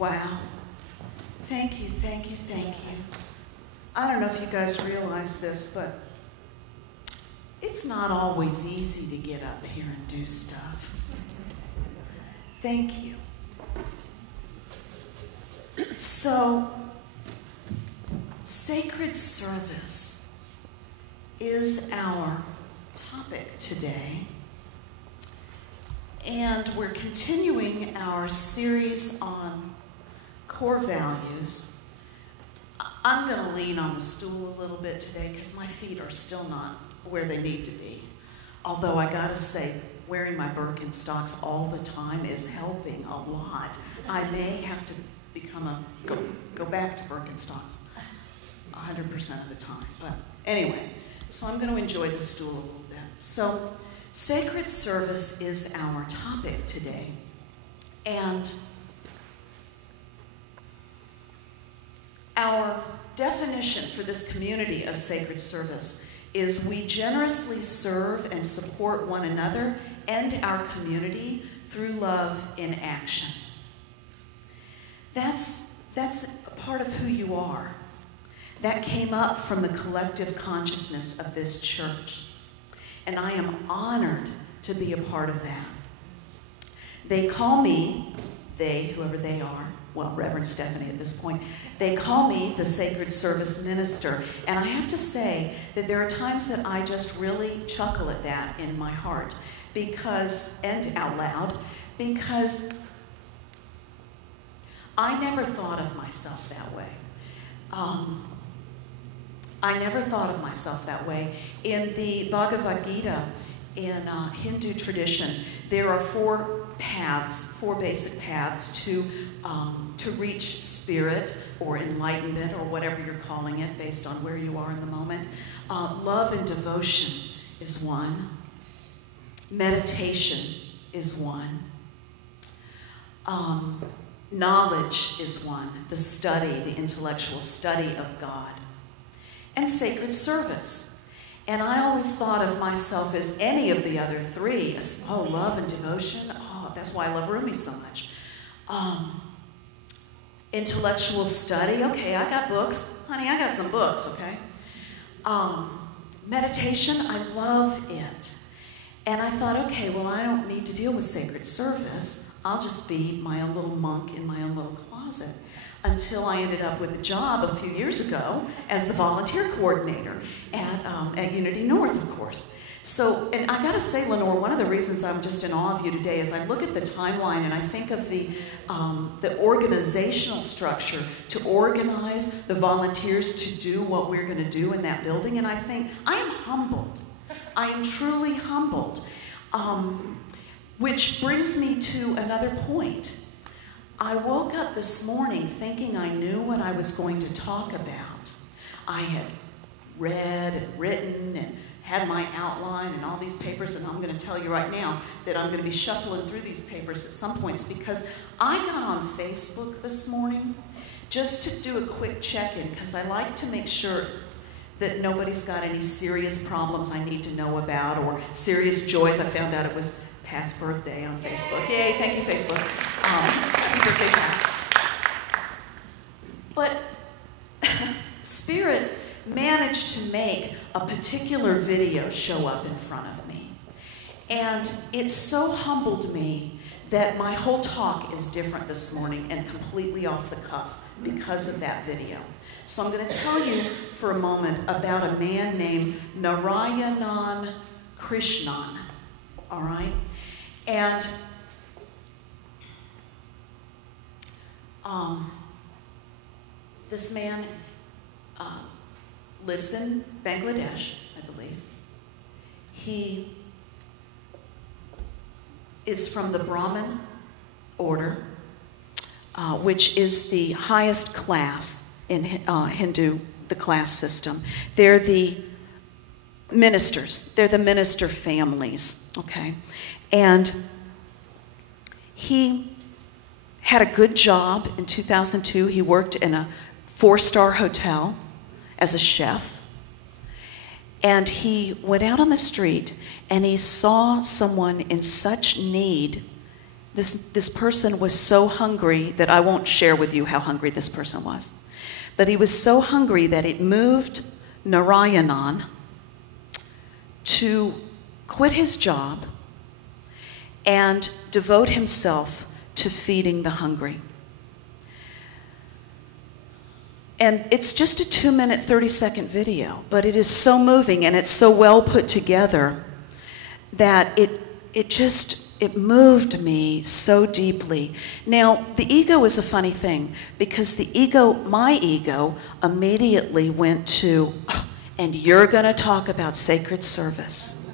Wow. Thank you, thank you, thank you. I don't know if you guys realize this, but it's not always easy to get up here and do stuff. Thank you. So, sacred service is our topic today. And we're continuing our series on core values. I'm going to lean on the stool a little bit today because my feet are still not where they need to be. Although I got to say, wearing my Birkenstocks all the time is helping a lot. I may have to go back to Birkenstocks 100% of the time. But anyway, so I'm going to enjoy the stool a little bit. So, sacred service is our topic today. And our definition for this community of sacred service is we generously serve and support one another and our community through love in action. That's a part of who you are. That came up from the collective consciousness of this church. And I am honored to be a part of that. They call me, whoever they are, well, Reverend Stephanie at this point, they call me the sacred service minister. And I have to say that there are times that I just really chuckle at that in my heart and out loud, because I never thought of myself that way. I never thought of myself that way. In the Bhagavad Gita, in Hindu tradition, there are four basic paths to reach spirit or enlightenment or whatever you're calling it based on where you are in the moment. Love and devotion is one. Meditation is one. Knowledge is one, the intellectual study of God. And sacred service. And I always thought of myself as any of the other three. Love and devotion. That's why I love Rumi so much. Intellectual study. Okay, I got books. Honey, I got some books, okay? Meditation, I love it. And I thought, okay, well, I don't need to deal with sacred service. I'll just be my own little monk in my own little closet. Until I ended up with a job a few years ago as the volunteer coordinator at Unity North, of course. So, and I got to say, Lenore, one of the reasons I'm just in awe of you today is I look at the timeline and I think of the organizational structure to organize the volunteers to do what we're going to do in that building, and I think, I am humbled. I am truly humbled. Which brings me to another point. I woke up this morning thinking I knew what I was going to talk about. I had read and written and had my outline and all these papers, and I'm going to tell you right now that I'm going to be shuffling through these papers at some points because I got on Facebook this morning just to do a quick check-in because I like to make sure that nobody's got any serious problems I need to know about or serious joys. I found out it was Pat's birthday on Facebook. Yay, thank you, Facebook. Happy birthday, Pat. But Spirit managed to make a particular video show up in front of me. And it so humbled me that my whole talk is different this morning and completely off the cuff because of that video. So I'm going to tell you for a moment about a man named Narayanan Krishnan, all right? And this man lives in Bangladesh, I believe. He is from the Brahmin order, which is the highest class in Hindu, the class system. They're the ministers. They're the minister families, okay? And he had a good job in 2002. He worked in a 4-star hotel as a chef. And he went out on the street and he saw someone in such need This person was so hungry that I won't share with you how hungry this person was. But he was so hungry that it moved Narayanan to quit his job and devote himself to feeding the hungry. And it's just a 2-minute, 30-second video, but it is so moving and it's so well put together that it moved me so deeply. Now, the ego is a funny thing because my ego immediately went to, oh, and you're going to talk about sacred service.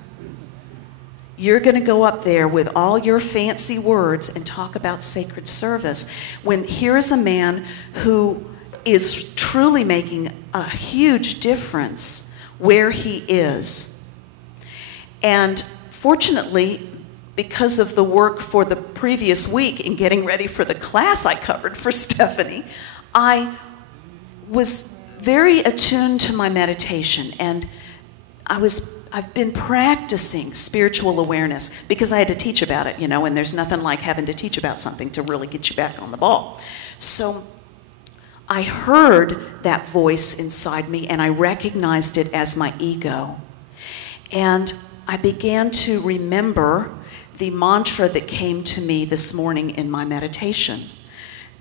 You're going to go up there with all your fancy words and talk about sacred service when here's a man who is truly making a huge difference where he is. And fortunately, because of the work for the previous week in getting ready for the class I covered for Stephanie, I was very attuned to my meditation, and I've been practicing spiritual awareness because I had to teach about it, and there's nothing like having to teach about something to really get you back on the ball. So I heard that voice inside me and I recognized it as my ego. And I began to remember the mantra that came to me this morning in my meditation.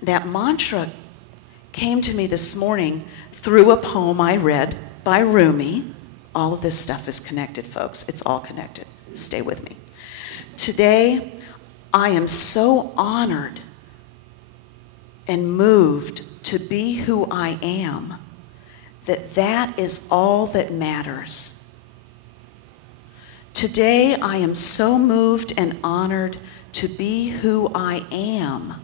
That mantra came to me this morning through a poem I read by Rumi. All of this stuff is connected, folks. It's all connected. Stay with me. Today, I am so honored and moved to be who I am, that is all that matters. Today, I am so moved and honored to be who I am,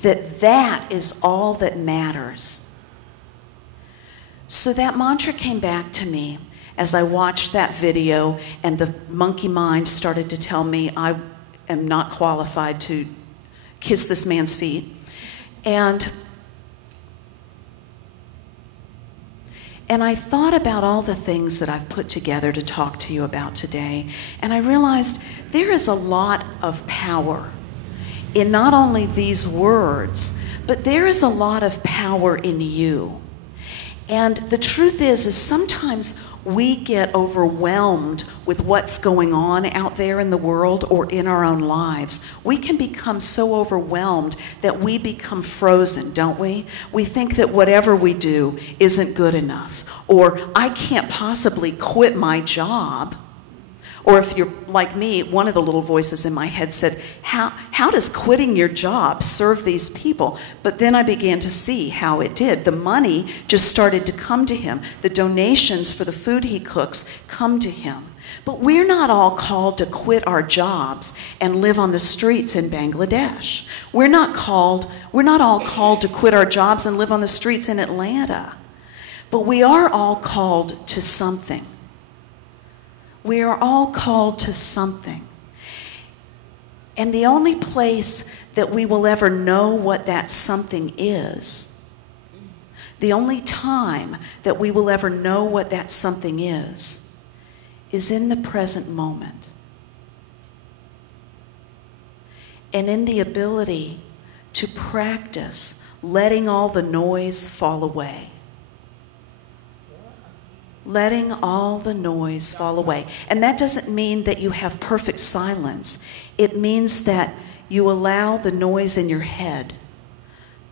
that is all that matters. So that mantra came back to me as I watched that video, and the monkey mind started to tell me I am not qualified to kiss this man's feet. And I thought about all the things that I've put together to talk to you about today, and I realized there is a lot of power in not only these words, but there is a lot of power in you. And the truth is sometimes we get overwhelmed with what's going on out there in the world or in our own lives. We can become so overwhelmed that we become frozen, don't we? We think that whatever we do isn't good enough, or I can't possibly quit my job. Or if you're like me, one of the little voices in my head said, how does quitting your job serve these people? But then I began to see how it did. The money just started to come to him. The donations for the food he cooks come to him. But we're not all called to quit our jobs and live on the streets in Bangladesh. We're not all called to quit our jobs and live on the streets in Atlanta. But we are all called to something. We are all called to something. And the only place that we will ever know what that something is, the only time that we will ever know what that something is in the present moment. And in the ability to practice letting all the noise fall away. Letting all the noise fall away. And that doesn't mean that you have perfect silence. It means that you allow the noise in your head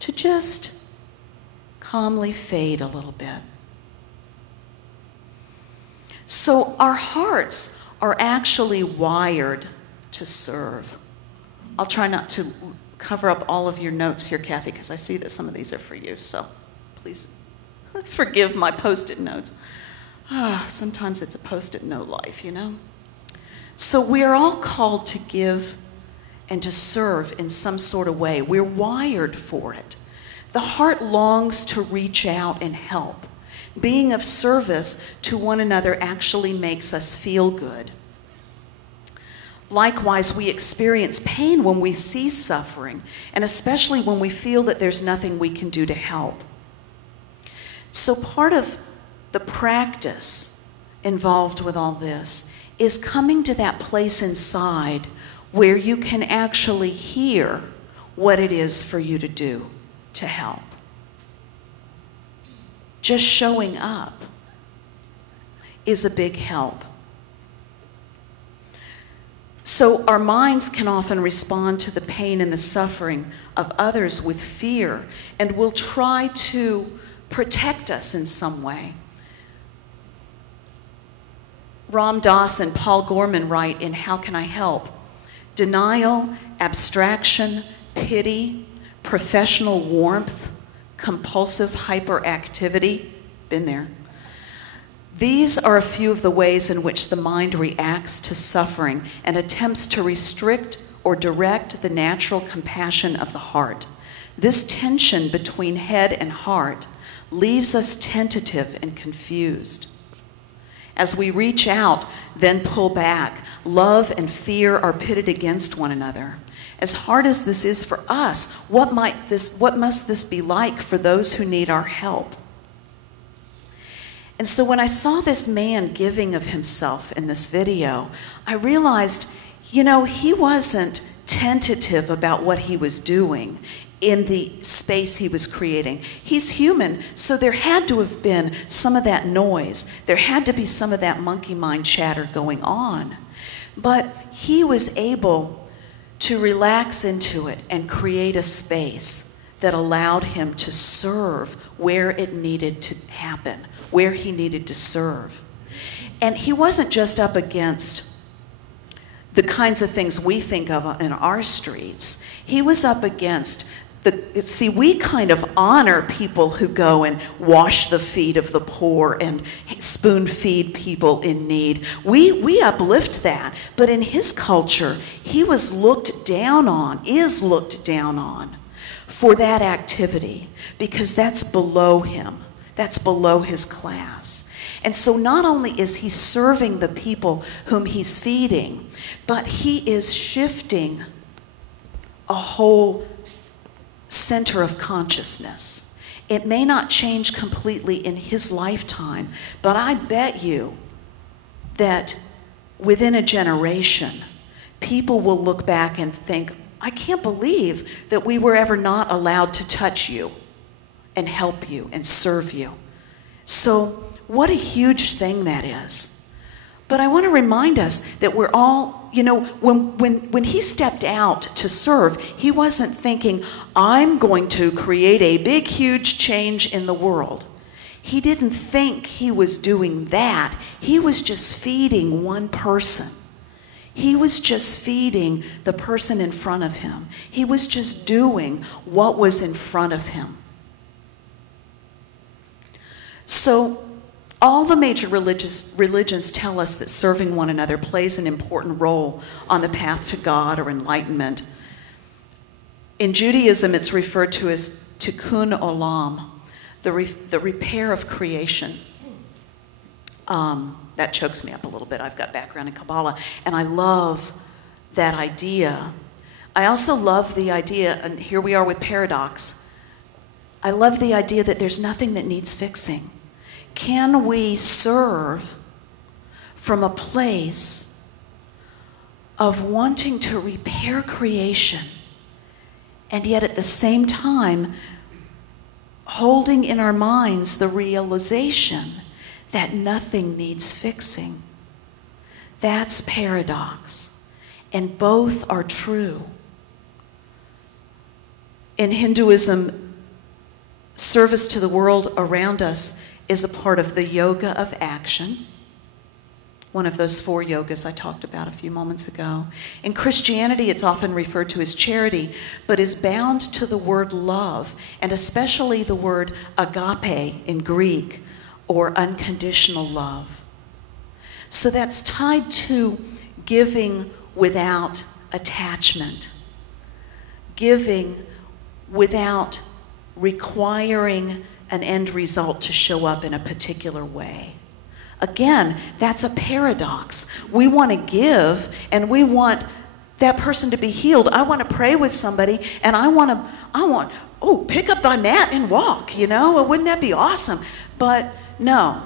to just calmly fade a little bit. So our hearts are actually wired to serve. I'll try not to cover up all of your notes here, Kathy, because I see that some of these are for you, so please forgive my Post-it notes. Sometimes it's a Post-it note life, So we are all called to give and to serve in some sort of way. We're wired for it. The heart longs to reach out and help. Being of service to one another actually makes us feel good. Likewise, we experience pain when we see suffering, and especially when we feel that there's nothing we can do to help. So part of the practice involved with all this is coming to that place inside where you can actually hear what it is for you to do to help. Just showing up is a big help. So our minds can often respond to the pain and the suffering of others with fear and will try to protect us in some way. Ram Dass and Paul Gorman write in How Can I Help? Denial, abstraction, pity, professional warmth, compulsive hyperactivity, been there. These are a few of the ways in which the mind reacts to suffering and attempts to restrict or direct the natural compassion of the heart. This tension between head and heart leaves us tentative and confused. As we reach out, then pull back, love and fear are pitted against one another. As hard as this is for us, what must this be like for those who need our help? And so when I saw this man giving of himself in this video, I realized, he wasn't tentative about what he was doing in the space he was creating. He's human, so there had to have been some of that noise. There had to be some of that monkey mind chatter going on. But he was able to relax into it and create a space that allowed him to serve where it needed to happen, where he needed to serve. And he wasn't just up against the kinds of things we think of in our streets. He was up against we kind of honor people who go and wash the feet of the poor and spoon feed people in need. We uplift that. But in his culture, he was is looked down on for that activity because that's below him. That's below his class. And so not only is he serving the people whom he's feeding, but he is shifting a whole center of consciousness. It may not change completely in his lifetime, but I bet you that within a generation, people will look back and think, I can't believe that we were ever not allowed to touch you and help you and serve you. So what a huge thing that is. But I want to remind us that we're all, when he stepped out to serve, he wasn't thinking, I'm going to create a big, huge change in the world. He didn't think he was doing that. He was just feeding one person. He was just feeding the person in front of him. He was just doing what was in front of him. So all the major religions tell us that serving one another plays an important role on the path to God or enlightenment. In Judaism, it's referred to as tikkun olam, the repair of creation. That chokes me up a little bit. I've got background in Kabbalah, and I love that idea. I also love the idea, and here we are with paradox, I love the idea that there's nothing that needs fixing. Can we serve from a place of wanting to repair creation and yet at the same time holding in our minds the realization that nothing needs fixing? That's paradox, and both are true. In Hinduism, service to the world around us is a part of the yoga of action, one of those 4 yogas I talked about a few moments ago. In Christianity, it's often referred to as charity, but is bound to the word love, and especially the word agape in Greek, or unconditional love. So that's tied to giving without attachment, giving without requiring an end result to show up in a particular way. Again, that's a paradox. We want to give and we want that person to be healed. I want to pray with somebody and I want, pick up thy mat and walk, wouldn't that be awesome? But no,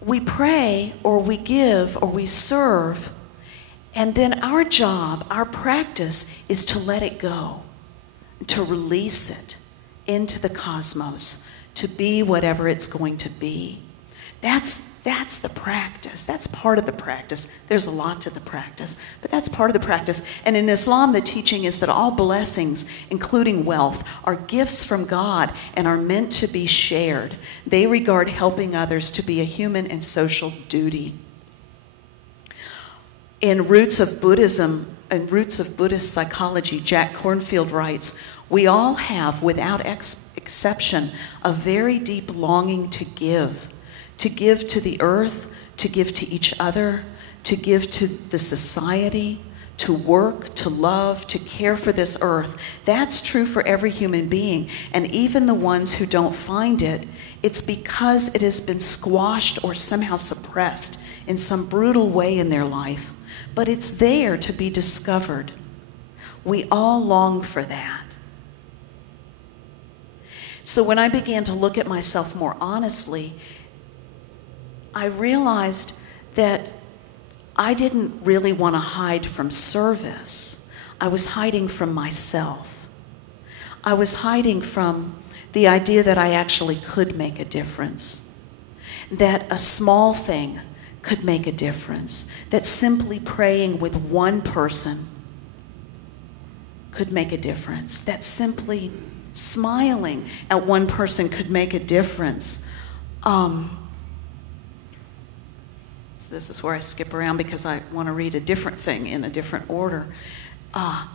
we pray or we give or we serve, And then our job, our practice, is to let it go, to release it into the cosmos, to be whatever it's going to be. That's the practice. That's part of the practice. There's a lot to the practice, but that's part of the practice. And in Islam, the teaching is that all blessings, including wealth, are gifts from God and are meant to be shared. They regard helping others to be a human and social duty. In Roots of Buddhism and Roots of Buddhist Psychology, Jack Kornfield writes, "We all have, without exception, a very deep longing to give to the earth, to give to each other, to give to the society, to work, to love, to care for this earth. That's true for every human being, and even the ones who don't find it, it's because it has been squashed or somehow suppressed in some brutal way in their life. But it's there to be discovered. We all long for that." So when I began to look at myself more honestly, I realized that I didn't really want to hide from service. I was hiding from myself. I was hiding from the idea that I actually could make a difference, that a small thing could make a difference, that simply praying with one person could make a difference, that simply smiling at one person could make a difference. So this is where I skip around because I want to read a different thing in a different order. A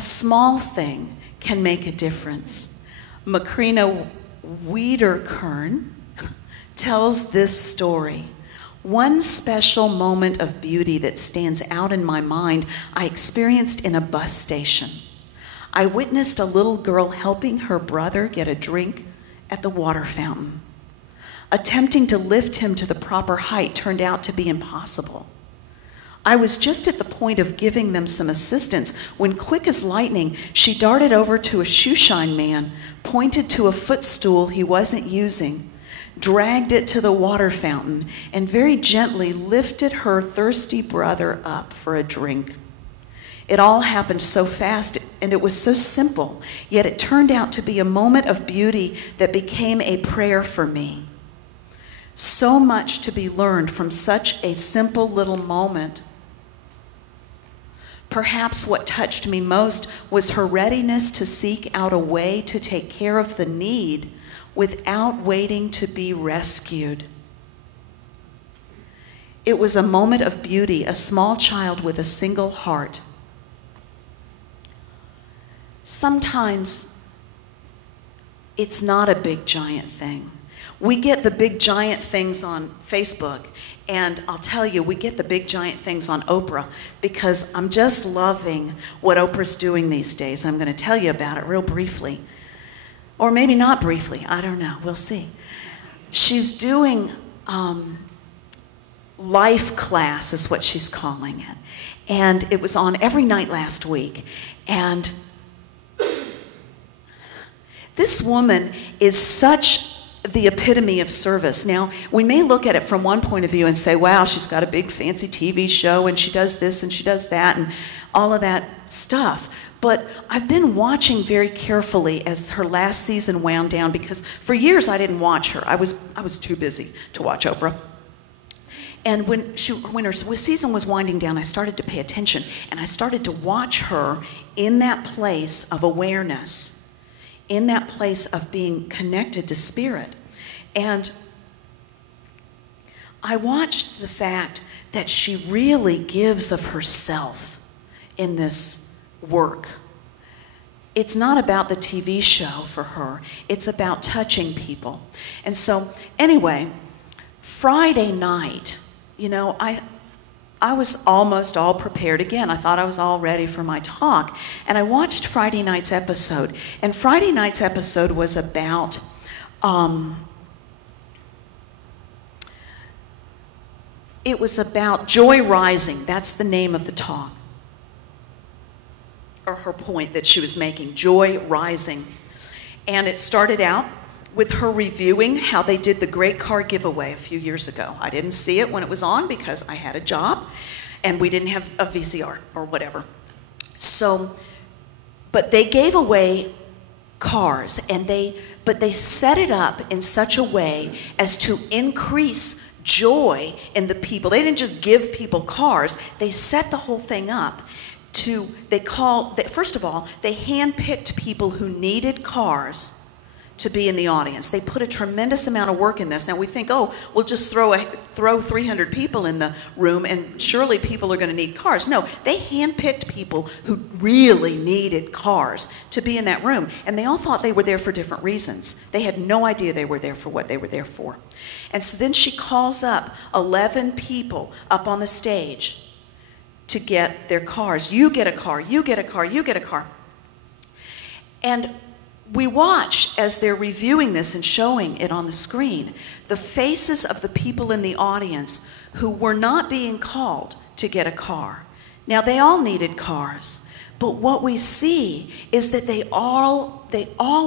small thing can make a difference. Macrina Wiederkern tells this story. "One special moment of beauty that stands out in my mind I experienced in a bus station. I witnessed a little girl helping her brother get a drink at the water fountain. Attempting to lift him to the proper height turned out to be impossible. I was just at the point of giving them some assistance when, quick as lightning, she darted over to a shoeshine man, pointed to a footstool he wasn't using, dragged it to the water fountain, and very gently lifted her thirsty brother up for a drink. It all happened so fast, and it was so simple, yet it turned out to be a moment of beauty that became a prayer for me. So much to be learned from such a simple little moment. Perhaps what touched me most was her readiness to seek out a way to take care of the need without waiting to be rescued. It was a moment of beauty, a small child with a single heart. Sometimes it's not a big giant thing. We get the big giant things on Facebook, and I'll tell you, we get the big giant things on Oprah because I'm just loving what Oprah's doing these days. I'm going to tell you about it real briefly. Or maybe not briefly, I don't know, we'll see. She's doing Life Class is what she's calling it. And it was on every night last week. And this woman is such the epitome of service. Now, we may look at it from one point of view and say, wow, she's got a big fancy TV show and she does this and she does that and all of that stuff. But I've been watching very carefully as her last season wound down because for years I didn't watch her. I was too busy to watch Oprah. And when her season was winding down, I started to pay attention and I started to watch her in that place of awareness, in that place of being connected to spirit. And I watched the fact that she really gives of herself in this work. It's not about the TV show for her. It's about touching people. And so, anyway, Friday night, you know, I was almost all prepared again. I thought I was all ready for my talk. And I watched Friday night's episode. And Friday night's episode was about it was about Joy Rising. That's the name of the talk. Or her point that she was making, Joy Rising. And it started out with her reviewing how they did the great car giveaway a few years ago. I didn't see it when it was on because I had a job and we didn't have a VCR or whatever. So, but they gave away cars, but they set it up in such a way as to increase joy in the people. They didn't just give people cars, they set the whole thing up to, first of all, they handpicked people who needed cars to be in the audience. They put a tremendous amount of work in this. Now we think, oh, we'll just throw 300 people in the room and surely people are going to need cars. No, they handpicked people who really needed cars to be in that room. And they all thought they were there for different reasons. They had no idea they were there for what they were there for. And so then she calls up 11 people up on the stage to get their cars. You get a car, you get a car, you get a car. And we watch as they're reviewing this and showing it on the screen, the faces of the people in the audience who were not being called to get a car. Now, they all needed cars, but what we see is that they all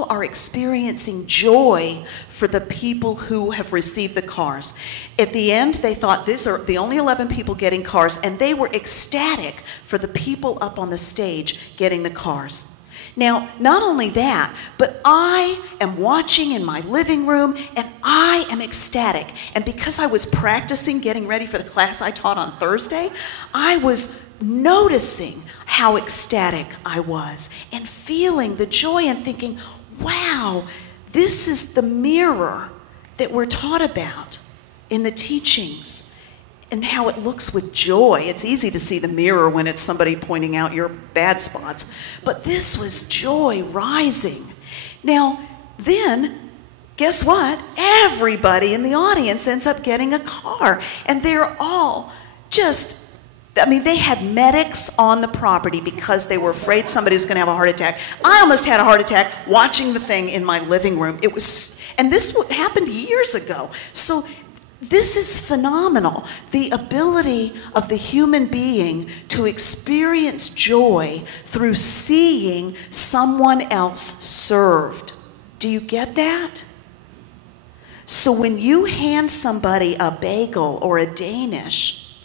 are experiencing joy for the people who have received the cars. At the end, they thought these are the only 11 people getting cars, and they were ecstatic for the people up on the stage getting the cars. Now, not only that, but I am watching in my living room and I am ecstatic. And because I was practicing getting ready for the class I taught on Thursday, I was noticing how ecstatic I was and feeling the joy and thinking, wow, this is the mirror that we're taught about in the teachings. And how it looks with joy. It's easy to see the mirror when it's somebody pointing out your bad spots. But this was joy rising. Now, then, guess what? Everybody in the audience ends up getting a car. And they're all just, they had medics on the property because they were afraid somebody was going to have a heart attack. I almost had a heart attack watching the thing in my living room. And this happened years ago. So, this is phenomenal, the ability of the human being to experience joy through seeing someone else served. Do you get that? So when you hand somebody a bagel or a Danish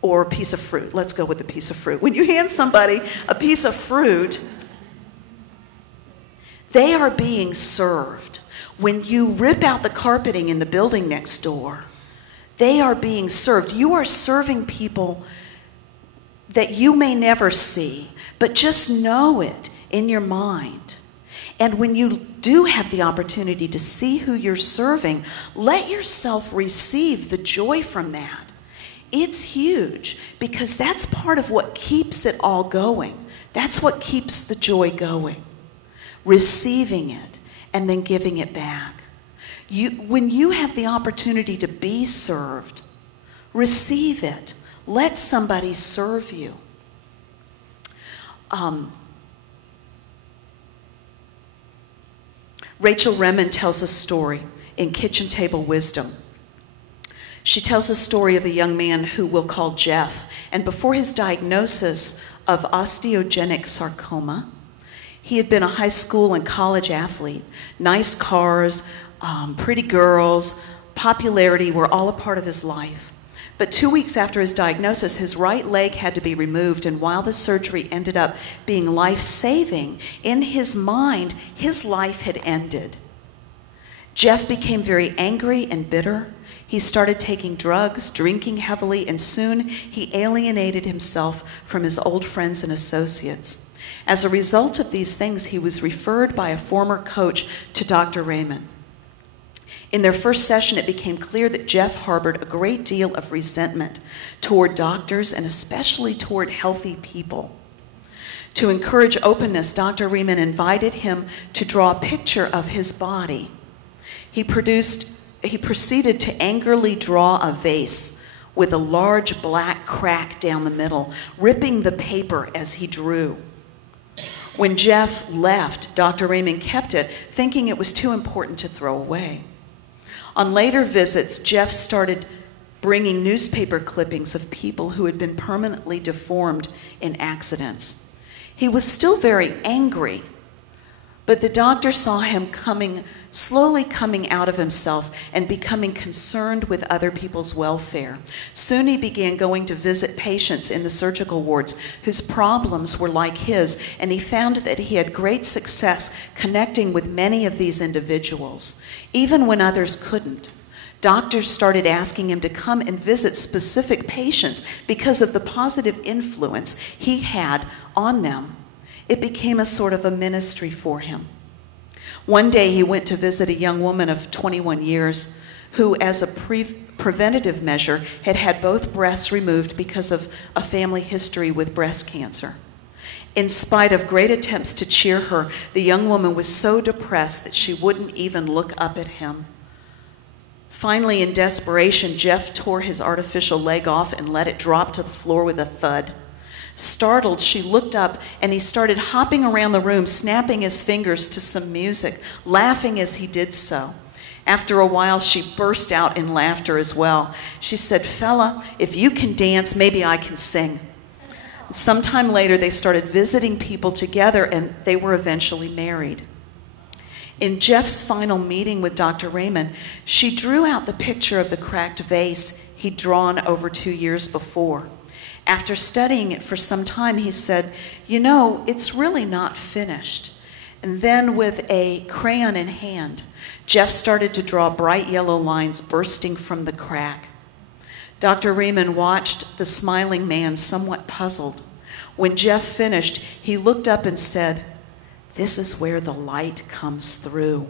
or a piece of fruit, let's go with a piece of fruit. When you hand somebody a piece of fruit, they are being served. When you rip out the carpeting in the building next door, they are being served. You are serving people that you may never see, but just know it in your mind. And when you do have the opportunity to see who you're serving, let yourself receive the joy from that. It's huge because that's part of what keeps it all going. That's what keeps the joy going. Receiving it and then giving it back. When you have the opportunity to be served, receive it. Let somebody serve you. Rachel Remen tells a story in Kitchen Table Wisdom. She tells a story of a young man who we'll call Jeff. And before his diagnosis of osteogenic sarcoma, he had been a high school and college athlete. Nice cars, pretty girls, popularity were all a part of his life. But 2 weeks after his diagnosis, his right leg had to be removed, and while the surgery ended up being life-saving, in his mind, his life had ended. Jeff became very angry and bitter. He started taking drugs, drinking heavily, and soon he alienated himself from his old friends and associates. As a result of these things, he was referred by a former coach to Dr. Raymond. In their first session, it became clear that Jeff harbored a great deal of resentment toward doctors and especially toward healthy people. To encourage openness, Dr. Raymond invited him to draw a picture of his body. He proceeded to angrily draw a vase with a large black crack down the middle, ripping the paper as he drew. When Jeff left, Dr. Raymond kept it, thinking it was too important to throw away. On later visits, Jeff started bringing newspaper clippings of people who had been permanently deformed in accidents. He was still very angry, But the doctor saw him slowly coming out of himself and becoming concerned with other people's welfare. Soon he began going to visit patients in the surgical wards whose problems were like his, and he found that he had great success connecting with many of these individuals, even when others couldn't. Doctors started asking him to come and visit specific patients because of the positive influence he had on them. It became a sort of a ministry for him. One day he went to visit a young woman of 21 years who, as a preventative measure, had had both breasts removed because of a family history with breast cancer. In spite of great attempts to cheer her, the young woman was so depressed that she wouldn't even look up at him. Finally, in desperation, Jeff tore his artificial leg off and let it drop to the floor with a thud. Startled, she looked up and he started hopping around the room, snapping his fingers to some music, laughing as he did so. After a while, she burst out in laughter as well. She said, "Fella, if you can dance, maybe I can sing." Sometime later, they started visiting people together and they were eventually married. In Jeff's final meeting with Dr. Raymond, she drew out the picture of the cracked vase he'd drawn over 2 years before. After studying it for some time, he said, "You know, it's really not finished." And then with a crayon in hand, Jeff started to draw bright yellow lines bursting from the crack. Dr. Raymond watched the smiling man somewhat puzzled. When Jeff finished, he looked up and said, "This is where the light comes through."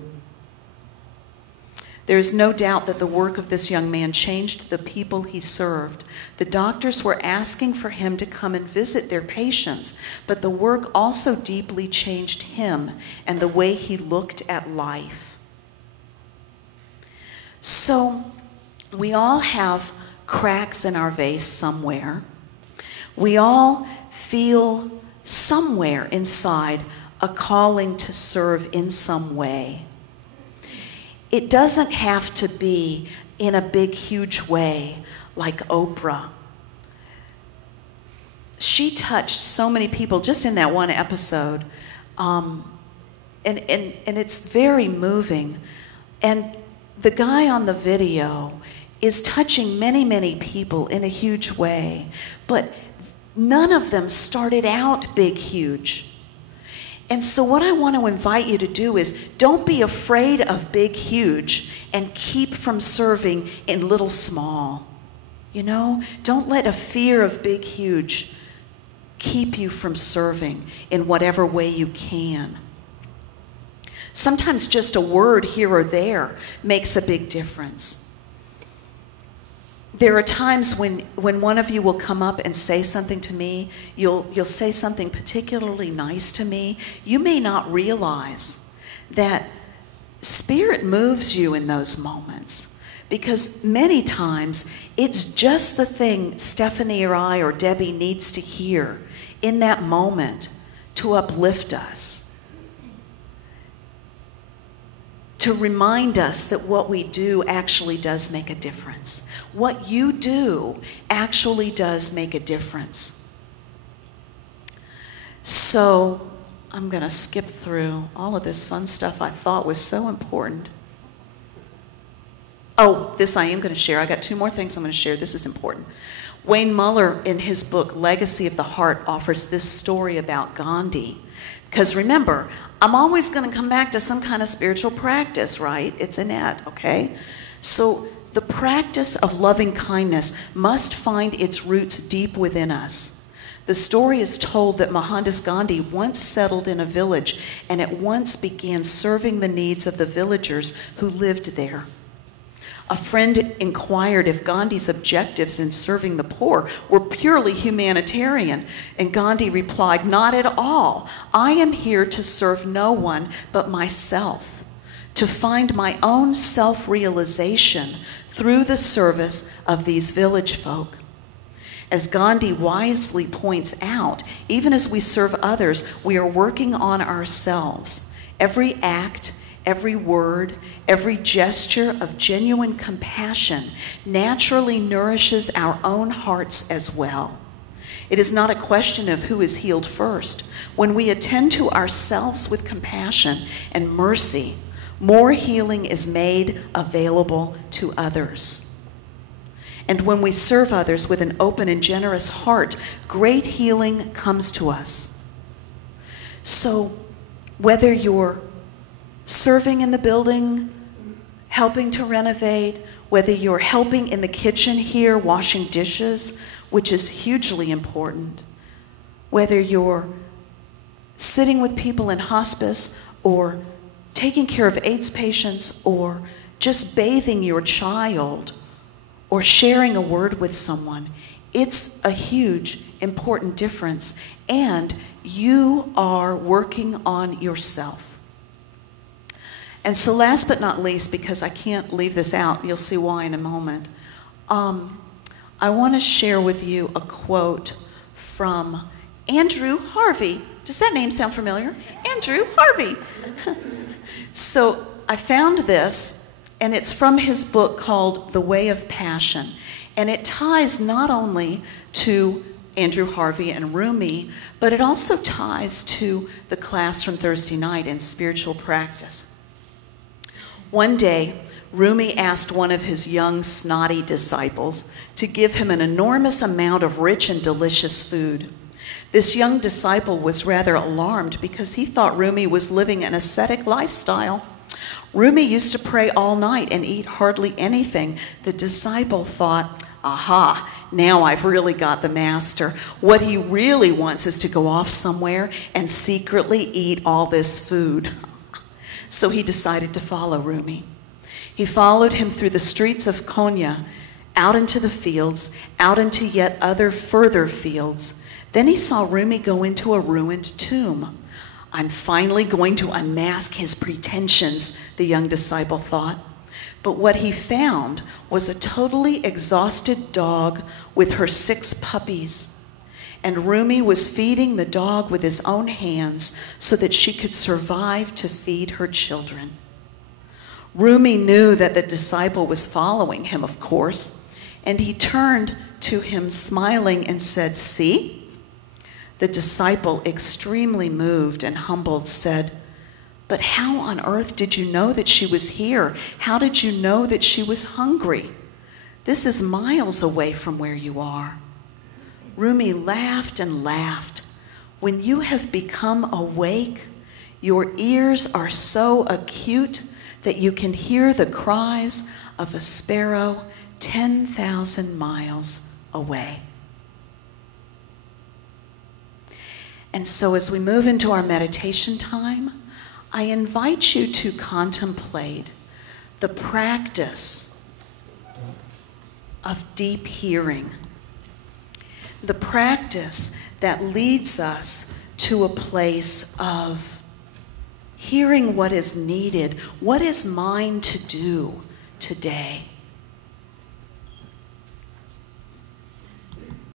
There is no doubt that the work of this young man changed the people he served. The doctors were asking for him to come and visit their patients, but the work also deeply changed him and the way he looked at life. So, we all have cracks in our vase somewhere. We all feel somewhere inside a calling to serve in some way. It doesn't have to be in a big, huge way like Oprah. She touched so many people just in that one episode, and it's very moving. And the guy on the video is touching many, many people in a huge way, but none of them started out big, huge. And so what I want to invite you to do is don't be afraid of big, huge, and keep from serving in little, small. You know, don't let a fear of big, huge keep you from serving in whatever way you can. Sometimes just a word here or there makes a big difference. There are times when one of you will come up and say something to me, you'll say something particularly nice to me. You may not realize that Spirit moves you in those moments, because many times it's just the thing Stephanie or I or Debbie needs to hear in that moment to uplift us, to remind us that what we do actually does make a difference. What you do actually does make a difference. So I'm going to skip through all of this fun stuff I thought was so important. Oh, this I am going to share. I got 2 more things I'm going to share. This is important. Wayne Muller, in his book, Legacy of the Heart, offers this story about Gandhi. Because remember, I'm always going to come back to some kind of spiritual practice, right? It's Annette, okay? So the practice of loving kindness must find its roots deep within us. The story is told that Mohandas Gandhi once settled in a village and at once began serving the needs of the villagers who lived there. A friend inquired if Gandhi's objectives in serving the poor were purely humanitarian, and Gandhi replied, "Not at all. I am here to serve no one but myself, to find my own self-realization through the service of these village folk." As Gandhi wisely points out, even as we serve others, we are working on ourselves. Every act, every word, every gesture of genuine compassion naturally nourishes our own hearts as well. It is not a question of who is healed first. When we attend to ourselves with compassion and mercy, more healing is made available to others. And when we serve others with an open and generous heart, great healing comes to us. So whether you're serving in the building, helping to renovate, whether you're helping in the kitchen here, washing dishes, which is hugely important, whether you're sitting with people in hospice or taking care of AIDS patients or just bathing your child or sharing a word with someone, it's a huge, important difference. And you are working on yourself. And so last but not least, because I can't leave this out, you'll see why in a moment, I want to share with you a quote from Andrew Harvey. Does that name sound familiar? Andrew Harvey. So I found this, and it's from his book called The Way of Passion. And it ties not only to Andrew Harvey and Rumi, but it also ties to the class from Thursday night in spiritual practice. One day, Rumi asked one of his young, snotty disciples to give him an enormous amount of rich and delicious food. This young disciple was rather alarmed because he thought Rumi was living an ascetic lifestyle. Rumi used to pray all night and eat hardly anything. The disciple thought, aha, now I've really got the master. What he really wants is to go off somewhere and secretly eat all this food. So he decided to follow Rumi. He followed him through the streets of Konya, out into the fields, out into yet other further fields. Then he saw Rumi go into a ruined tomb. I'm finally going to unmask his pretensions, the young disciple thought. But what he found was a totally exhausted dog with her 6 puppies. And Rumi was feeding the dog with his own hands so that she could survive to feed her children. Rumi knew that the disciple was following him, of course, and he turned to him smiling and said, "See?" The disciple, extremely moved and humbled, said, "But how on earth did you know that she was here? How did you know that she was hungry? This is miles away from where you are." Rumi laughed and laughed. When you have become awake, your ears are so acute that you can hear the cries of a sparrow 10,000 miles away. And so as we move into our meditation time, I invite you to contemplate the practice of deep hearing, the practice that leads us to a place of hearing what is needed, what is mine to do today.